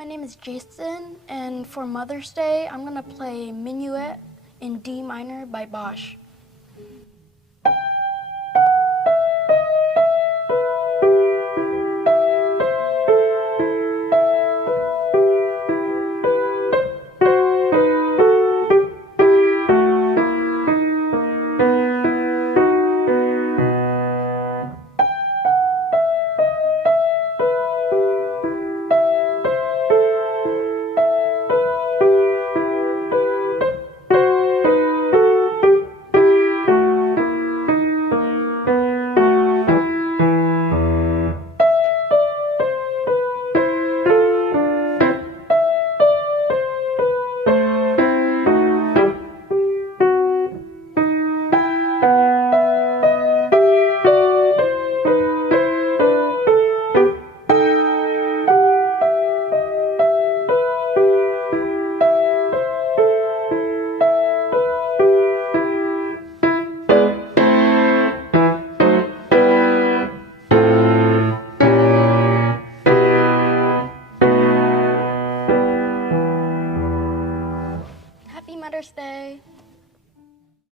my name is Jason, and for Mother's Day, I'm gonna play Minuet in D minor by Bach. Happy Mother's Day!